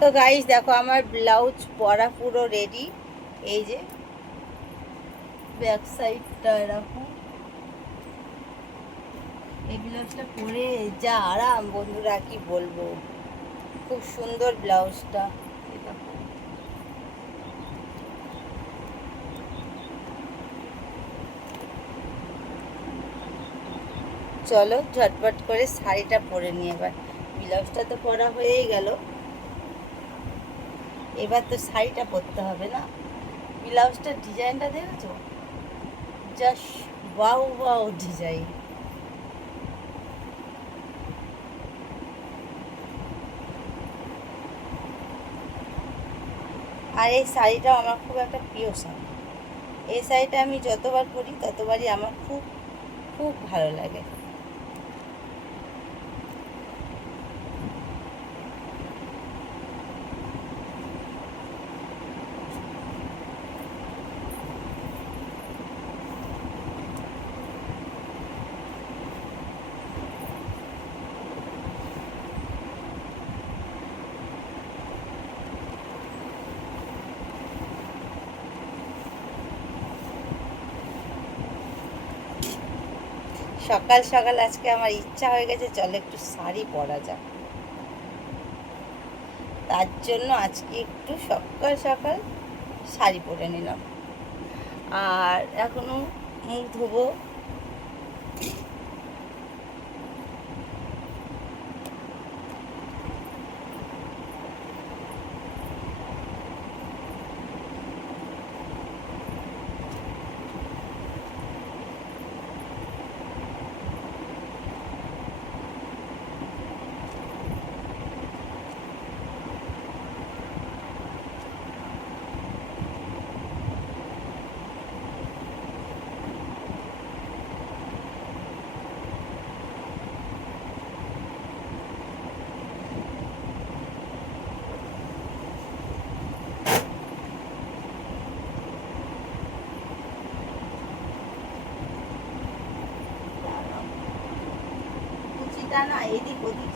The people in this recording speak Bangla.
তো গাইস দেখো আমার ব্লাউজ পরা পুরো রেডি। এই যে ব্যাক সাইডটা এরকম, এই ব্লাউজটা পরে যা আরাম বন্ধুরা কি বলবো, খুব সুন্দর ব্লাউজটা। এই দেখো। চলো ঝটপট করে শাড়িটা পরে নিয়ে, এবার ব্লাউজটা তো পরা হয়েই গেল, এবার তো শাড়িটা পরতে হবে না। ব্লাউজটার ডিজাইনটা দেখেছো, জাস্ট ওয়াও ওয়াও ডিজাইন। আর এই শাড়িটাও আমার খুব একটা প্রিয় শাড়ি। এই শাড়িটা আমি যতবার পরি ততবারই আমার খুব খুব ভালো লাগে। সকাল সকাল আজকে আমার ইচ্ছা হয়ে গেছে চলো একটু শাড়ি পরা যাক, তার জন্য আজকে একটু সকাল সকাল শাড়ি পরে নিলাম। আর এখনও মুখ ধোবো। কুচিটা না এদিক ওদিক